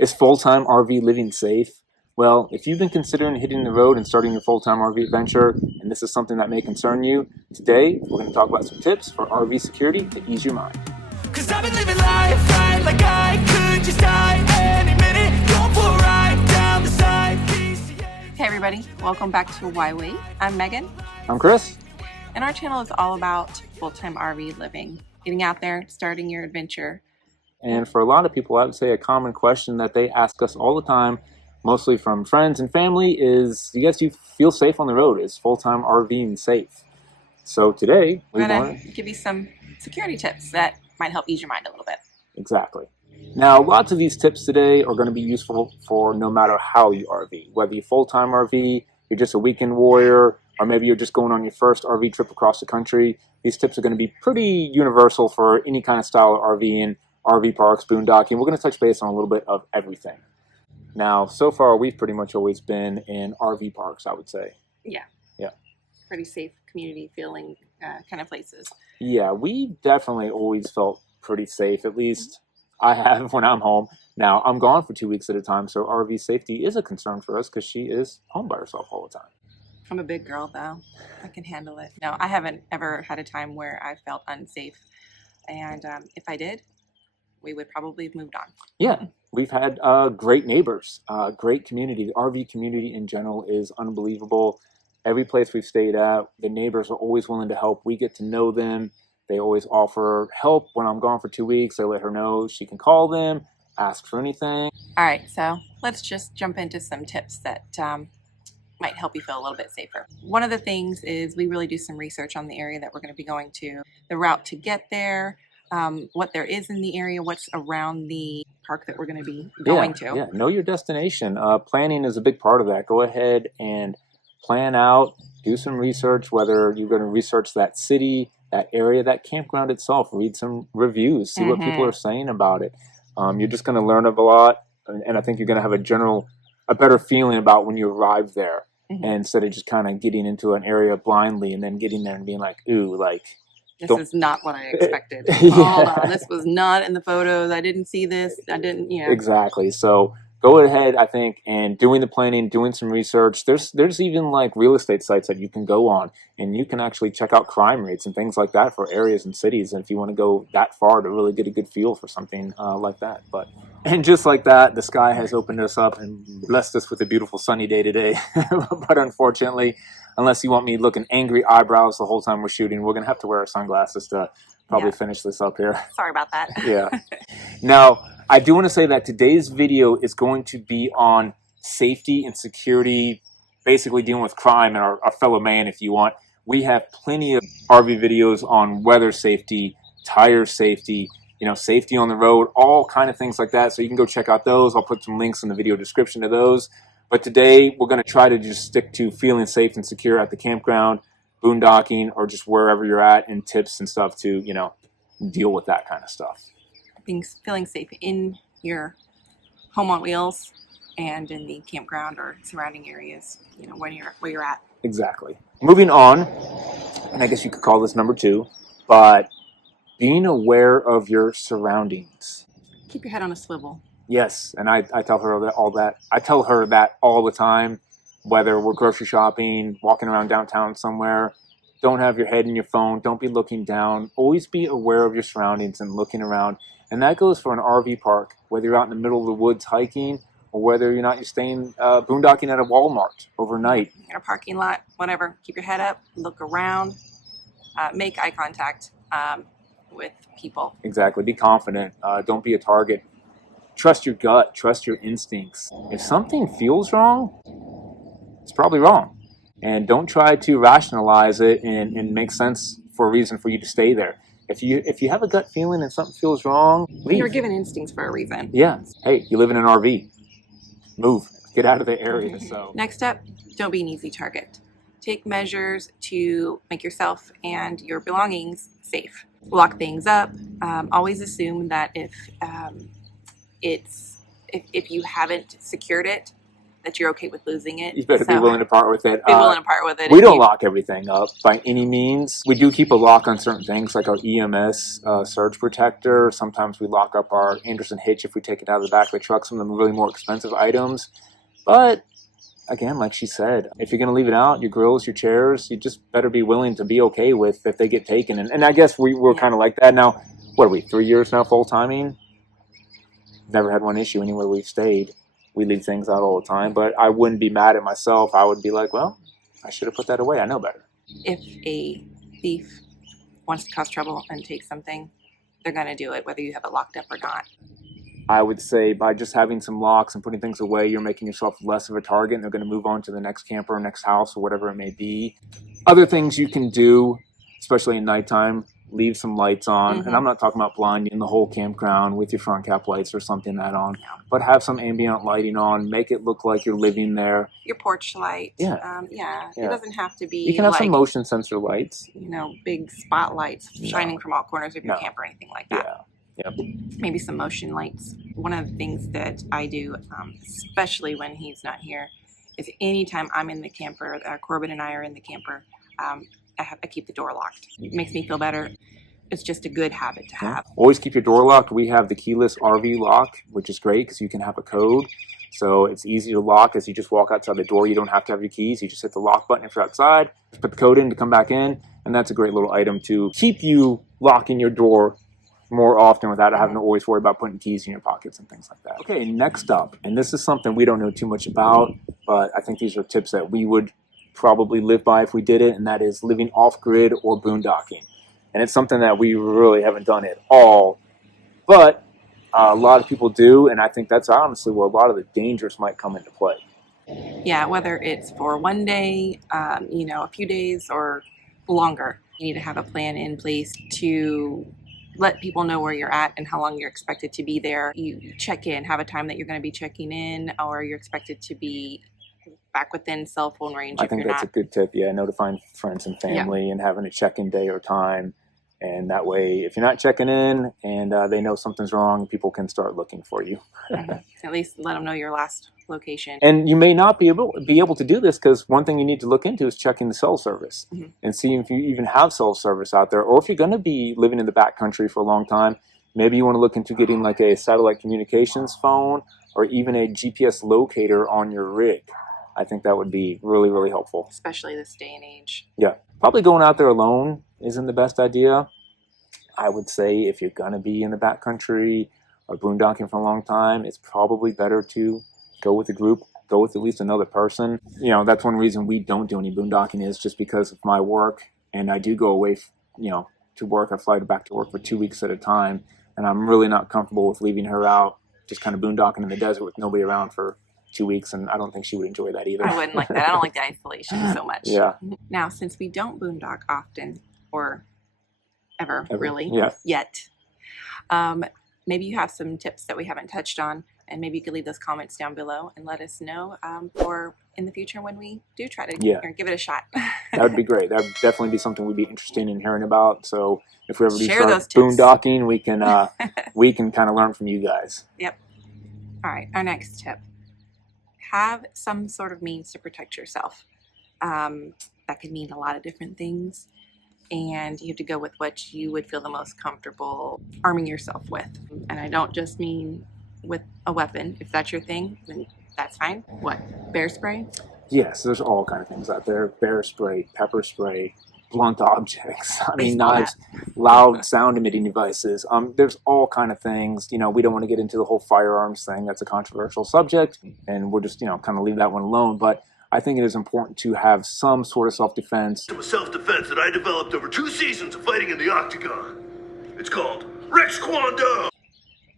Is full-time RV living safe? Well, if you've been considering hitting the road and starting your full-time RV adventure, and this is something that may concern you, today we're going to talk about some tips for RV security to ease your mind. 'Cause I've been living life right like I could just die any minute. Going for a ride down the side. Hey everybody, welcome back to Why Wait. I'm Megan. I'm Chris. And our channel is all about full-time RV living, getting out there, starting your adventure. And for a lot of people, I would say a common question that they ask us all the time, mostly from friends and family, is, do you feel safe on the road? Is full-time RVing safe? So today, we're going to give you some security tips that might help ease your mind a little bit. Exactly. Now, lots of these tips today are going to be useful for no matter how you RV. Whether you're full-time RV, you're just a weekend warrior, or maybe you're just going on your first RV trip across the country, these tips are going to be pretty universal for any kind of style of RVing, RV parks, boondocking. We're going to touch base on a little bit of everything. Now, so far, we've pretty much always been in RV parks, I would say. Yeah. Yeah. Pretty safe, community feeling kind of places. Yeah, we definitely always felt pretty safe, at least I have when I'm home. Now, I'm gone for 2 weeks at a time, so RV safety is a concern for us because she is home by herself all the time. I'm a big girl, though. I can handle it. No, I haven't ever had a time where I felt unsafe. And if I did, we would probably have moved on. Yeah, we've had great neighbors, great community. The RV community in general is unbelievable. Every place we've stayed at, the neighbors are always willing to help. We get to know them. They always offer help. When I'm gone for 2 weeks, I let her know she can call them, ask for anything. All right, so let's just jump into some tips that might help you feel a little bit safer. One of the things is we really do some research on the area that we're going to be going to, the route to get there, what there is in the area, what's around the park that we're going to be going to. Yeah, know your destination. Planning is a big part of that. Go ahead and plan out, do some research, whether you're going to research that city, that area, that campground itself, read some reviews, see what people are saying about it. You're just going to learn a lot, and I think you're going to have a better feeling about when you arrive there, and instead of just kind of getting into an area blindly and then getting there and being like, ooh, like, this is not what I expected. Yeah. Hold on, this was not in the photos. I didn't see this. I didn't, Exactly. So go ahead, I think, and doing the planning, doing some research. There's even like real estate sites that you can go on, and you can actually check out crime rates and things like that for areas and cities. And if you want to go that far to really get a good feel for something like that. And just like that, the sky has opened us up and blessed us with a beautiful sunny day today. But unfortunately, unless you want me looking angry eyebrows the whole time we're shooting, we're going to have to wear our sunglasses to probably finish this up here. Sorry about that. Yeah. Now, I do want to say that today's video is going to be on safety and security, basically dealing with crime and our fellow man, if you want. We have plenty of RV videos on weather safety, tire safety, safety on the road, all kind of things like that. So you can go check out those. I'll put some links in the video description to those. But today, we're going to try to just stick to feeling safe and secure at the campground, boondocking, or just wherever you're at, and tips and stuff to, deal with that kind of stuff. Feeling safe in your home on wheels and in the campground or surrounding areas, where you're at. Exactly. Moving on, and I guess you could call this number 2, but being aware of your surroundings. Keep your head on a swivel. Yes, and I tell her that. I tell her that all the time, whether we're grocery shopping, walking around downtown somewhere. Don't have your head in your phone. Don't be looking down. Always be aware of your surroundings and looking around. And that goes for an RV park, whether you're out in the middle of the woods hiking or whether you're staying boondocking at a Walmart overnight. In a parking lot, whatever. Keep your head up, look around, make eye contact with people. Exactly. Be confident. Don't be a target. Trust your gut. Trust your instincts. If something feels wrong, it's probably wrong. And don't try to rationalize it and make sense for a reason for you to stay there. If you have a gut feeling and something feels wrong, leave. You're given instincts for a reason. Yeah. Hey, you live in an RV. Move. Get out of the area. So next up, don't be an easy target. Take measures to make yourself and your belongings safe. Lock things up. Always assume that if you haven't secured it, that you're okay with losing it. You better be willing to part with it. Be willing to part with it. We don't lock everything up by any means. We do keep a lock on certain things like our EMS surge protector. Sometimes we lock up our Anderson hitch if we take it out of the back of the truck, some of them really more expensive items. But again, like she said, if you're going to leave it out, your grills, your chairs, you just better be willing to be okay with if they get taken. And I guess we're kind of like that now. What are we, 3 years now full timing? Never had one issue anywhere we've stayed. We leave things out all the time, but I wouldn't be mad at myself. I would be like, well, I should have put that away. I know better. If a thief wants to cause trouble and take something, they're going to do it whether you have it locked up or not. I would say by just having some locks and putting things away, you're making yourself less of a target, and they're going to move on to the next camper or next house or whatever it may be. Other things you can do, especially at nighttime, leave some lights on. And I'm not talking about blinding the whole campground with your front cap lights or something that on, but have some ambient lighting on. Make it look like you're living there. Your porch light. Yeah. It doesn't have to be. You can have like, some motion sensor lights. Big spotlights shining from all corners of your camp or anything like that. Yeah. Maybe some motion lights. One of the things that I do, especially when he's not here, is anytime I'm in the camper, Corbin and I are in the camper, I keep the door locked. It makes me feel better. It's just a good habit to have. Always keep your door locked. We have the keyless RV lock, which is great because you can have a code. So it's easy to lock as you just walk outside the door. You don't have to have your keys. You just hit the lock button if you're outside. Just put the code in to come back in. And that's a great little item to keep you locking your door more often without having to always worry about putting keys in your pockets and things like that. Okay, next up, and this is something we don't know too much about, but I think these are tips that we would probably live by if we did it, and that is living off-grid or boondocking. And it's something that we really haven't done at all, but a lot of people do, and I think that's honestly where a lot of the dangers might come into play. Yeah, whether it's for one day, a few days, or longer, you need to have a plan in place to let people know where you're at and how long you're expected to be there. You check in, have a time that you're going to be checking in, or you're expected to be back within cell phone range. I think that's a good tip. Yeah, notifying friends and family and having a check-in day or time. And that way, if you're not checking in and they know something's wrong, people can start looking for you. At least let them know your last location. And you may not be able to do this because one thing you need to look into is checking the cell service and see if you even have cell service out there. Or if you're going to be living in the backcountry for a long time, maybe you want to look into getting like a satellite communications phone or even a GPS locator on your rig. I think that would be really, really helpful. Especially this day and age. Yeah. Probably going out there alone isn't the best idea. I would say if you're going to be in the backcountry or boondocking for a long time, it's probably better to go with a group, go with at least another person. That's one reason we don't do any boondocking is just because of my work. And I do go away, to work. I fly back to work for 2 weeks at a time. And I'm really not comfortable with leaving her out, just kind of boondocking in the desert with nobody around for 2 weeks, and I don't think she would enjoy that either. I wouldn't like that. I don't like the isolation so much. Yeah. Now, since we don't boondock often, or ever really, yet, maybe you have some tips that we haven't touched on, and maybe you could leave those comments down below and let us know for in the future when we do try to give it a shot. That would be great. That would definitely be something we'd be interested in hearing about. So if we ever do start boondocking, we can kind of learn from you guys. Yep. All right, our next tip. Have some sort of means to protect yourself. That could mean a lot of different things, and you have to go with what you would feel the most comfortable arming yourself with. And I don't just mean with a weapon. If that's your thing, then that's fine. What, bear spray? Yes, there's all kind of things out there. Bear spray, pepper spray, blunt objects, knives, loud sound emitting devices. There's all kind of things. We don't want to get into the whole firearms thing. That's a controversial subject, and we'll just, kind of leave that one alone. But I think it is important to have some sort of self-defense. It was self-defense that I developed over 2 seasons of fighting in the octagon. It's called Rex Kwando.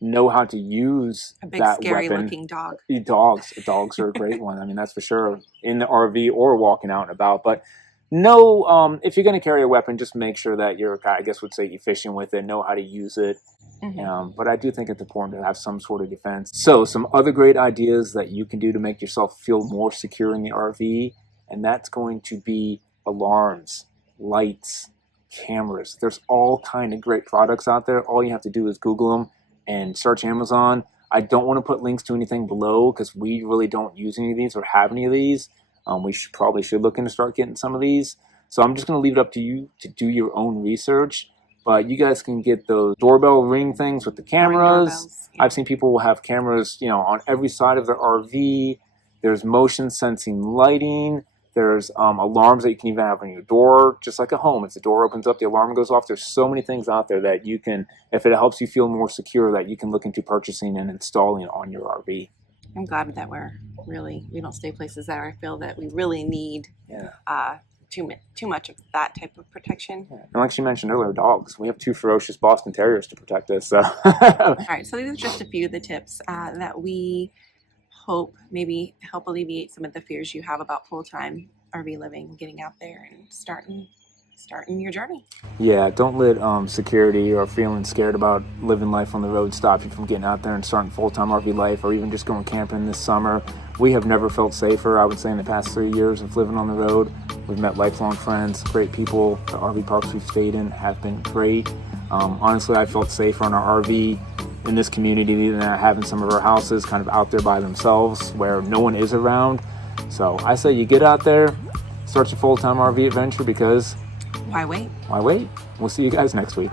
Know how to use a big, that scary weapon. Looking dog. Dogs are a great one. That's for sure, in the RV or walking out and about. But no, if you're going to carry a weapon, just make sure that you're, I guess would say, efficient with it, know how to use it. But I do think it's important to have some sort of defense. So some other great ideas that you can do to make yourself feel more secure in the RV, and that's going to be alarms, lights, cameras. There's all kind of great products out there. All you have to do is Google them and search Amazon. I don't want to put links to anything below because we really don't use any of these or have any of these. We probably should look into start getting some of these. So I'm just going to leave it up to you to do your own research. But you guys can get those doorbell ring things with the cameras. Yeah. I've seen people will have cameras, you know, on every side of their RV. There's motion sensing lighting. There's alarms that you can even have on your door, just like a home. If the door opens up, the alarm goes off. There's so many things out there that you can, if it helps you feel more secure, that you can look into purchasing and installing on your RV. I'm glad that we don't stay places that I feel that we really need too much of that type of protection. Yeah. And like she mentioned earlier, dogs. We have 2 ferocious Boston Terriers to protect us. So. All right, so these are just a few of the tips that we hope maybe help alleviate some of the fears you have about full-time RV living, getting out there and starting your journey. Yeah, don't let security or feeling scared about living life on the road stop you from getting out there and starting full-time RV life, or even just going camping this summer. We have never felt safer, I would say, in the past 3 years of living on the road. We've met lifelong friends, great people. The RV parks we've stayed in have been great. Honestly, I felt safer on our RV in this community than I have in some of our houses, kind of out there by themselves where no one is around. So I say you get out there, start your full-time RV adventure, because why wait? Why wait? We'll see you guys next week.